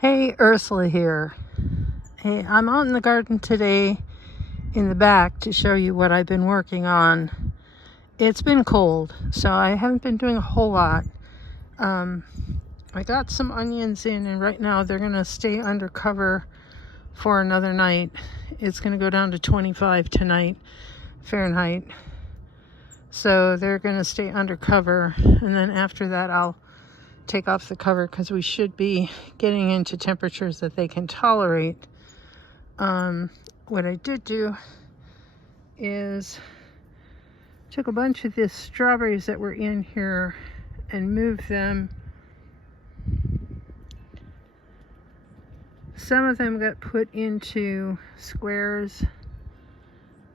Hey, Ursula here. Hey, I'm out in the garden today in the back to show you what I've been working on. It's been cold, so I haven't been doing a whole lot. I got some onions in, and right now they're going to stay under cover for another night. It's going to go down to 25 tonight, Fahrenheit. So they're going to stay under cover, and then after that I'll take off the cover because we should be getting into temperatures that they can tolerate. What I did do is took a bunch of the strawberries that were in here and moved them. Some of them got put into squares,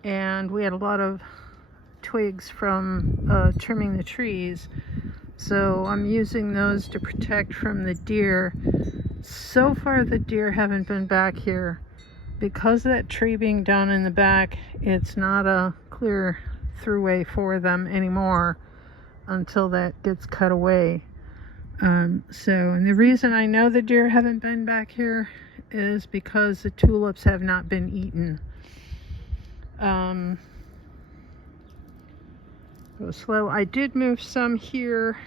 and we had a lot of twigs from trimming the trees. So I'm using those to protect from the deer. So far the deer haven't been back here. Because of that tree being down in the back, it's not a clear throughway for them anymore until that gets cut away. And the reason I know the deer haven't been back here is because the tulips have not been eaten. Go slow. I did move some here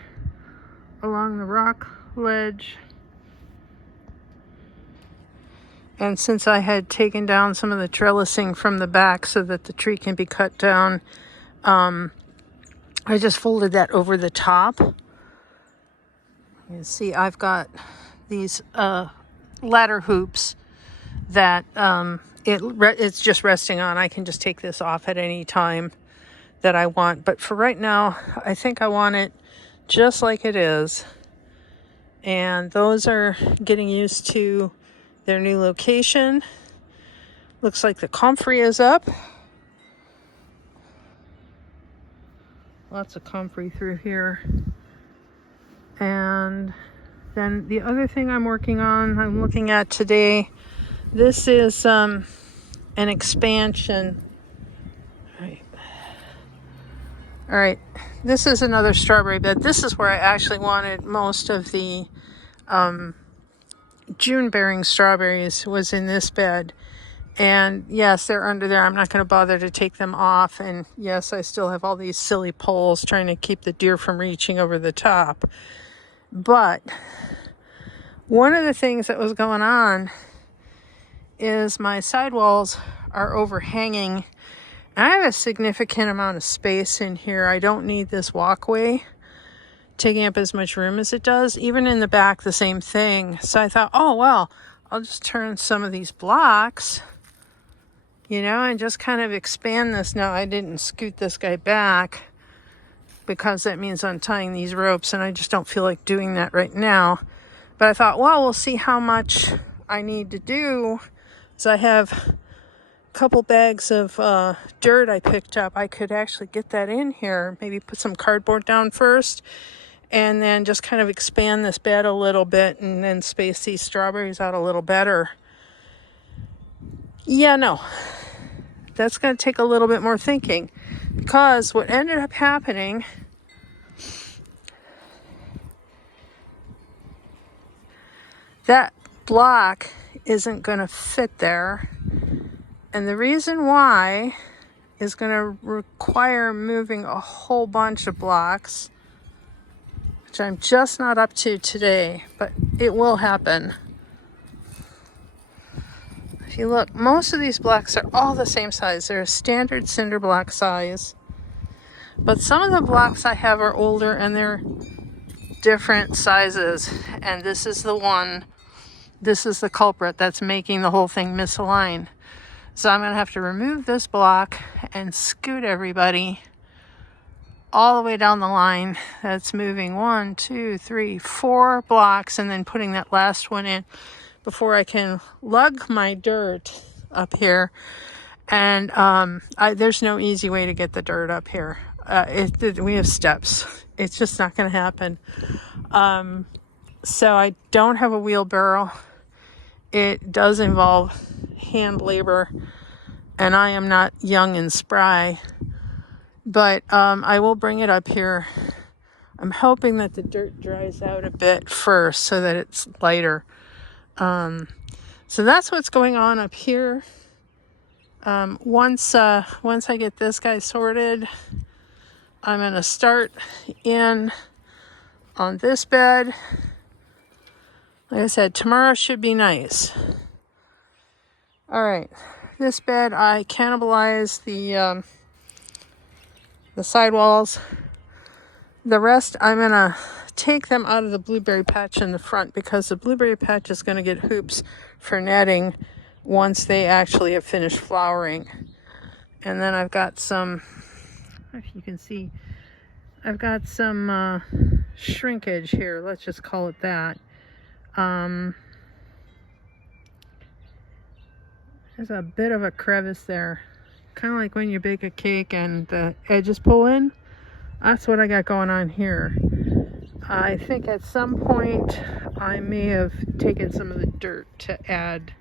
along the rock ledge, and since I had taken down some of the trellising from the back so that the tree can be cut down, I just folded that over the top. You can see I've got these ladder hoops that it's just resting on. I can just take this off at any time that I want, but for right now I think I want it just like it is. And those are getting used to their new location. Looks like the comfrey is up. Lots of comfrey through here. And then the other thing I'm working on, I'm looking at today, this is an expansion. All right, this is another strawberry bed. This is where I actually wanted most of the June-bearing strawberries, was in this bed. And yes, they're under there. I'm not going to bother to take them off. And yes, I still have all these silly poles trying to keep the deer from reaching over the top. But one of the things that was going on is my sidewalls are overhanging. I have a significant amount of space in here. I don't need this walkway taking up as much room as it does. Even in the back, the same thing. So I thought, oh, well, I'll just turn some of these blocks, and just kind of expand this. Now, I didn't scoot this guy back because that means untying these ropes, and I just don't feel like doing that right now. But I thought, well, we'll see how much I need to do. So I have couple bags of dirt I picked up. I could actually get that in here, maybe put some cardboard down first, and then just kind of expand this bed a little bit and then space these strawberries out a little better. Yeah, no, that's going to take a little bit more thinking, because what ended up happening, that block isn't going to fit there. And the reason why is going to require moving a whole bunch of blocks, which I'm just not up to today, but it will happen. If you look, most of these blocks are all the same size. They're a standard cinder block size. But some of the blocks I have are older and they're different sizes. And this is the one, this is the culprit that's making the whole thing misalign. So I'm going to have to remove this block and scoot everybody all the way down the line. That's moving 1, 2, 3, 4 blocks, and then putting that last one in before I can lug my dirt up here. And there's no easy way to get the dirt up here. We have steps. It's just not going to happen. So I don't have a wheelbarrow. It does involve hand labor, and I am not young and spry, but I will bring it up here. I'm hoping that the dirt dries out a bit first so that it's lighter. So that's what's going on up here. Once I get this guy sorted, I'm going to start in on this bed. Like I said, tomorrow should be nice. All right, this bed I cannibalized the sidewalls. The rest I'm going to take them out of the blueberry patch in the front because the blueberry patch is going to get hoops for netting once they actually have finished flowering. And then I've got some, if you can see, I've got some shrinkage here. Let's just call it that. There's a bit of a crevice there. Kind of like when you bake a cake and the edges pull in. That's what I got going on here. I think at some point I may have taken some of the dirt to add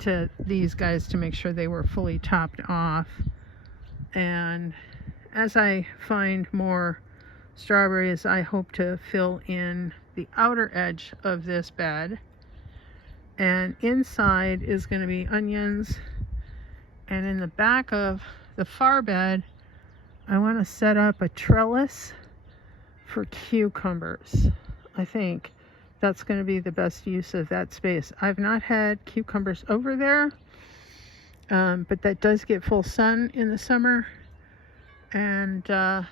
to these guys to make sure they were fully topped off. And as I find more strawberries, I hope to fill in the outer edge of this bed. And inside is going to be onions. And in the back of the far bed, I want to set up a trellis for cucumbers. I think that's going to be the best use of that space. I've not had cucumbers over there, but that does get full sun in the summer. And the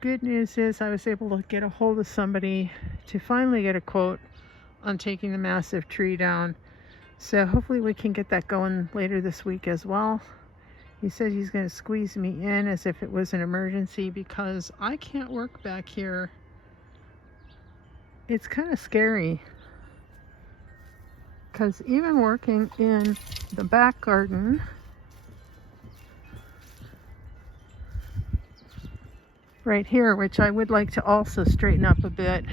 good news is I was able to get a hold of somebody to finally get a quote on taking the massive tree down. So hopefully we can get that going later this week as well. He said he's going to squeeze me in as if it was an emergency because I can't work back here. It's kind of scary because even working in the back garden, right here, which I would like to also straighten up a bit,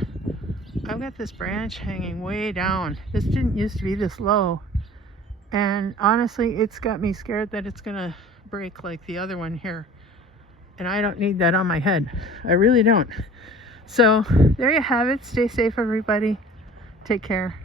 I've got this branch hanging way down. This didn't used to be this low. And honestly, it's got me scared that it's going to break like the other one here. And I don't need that on my head. I really don't. So there you have it. Stay safe, everybody. Take care.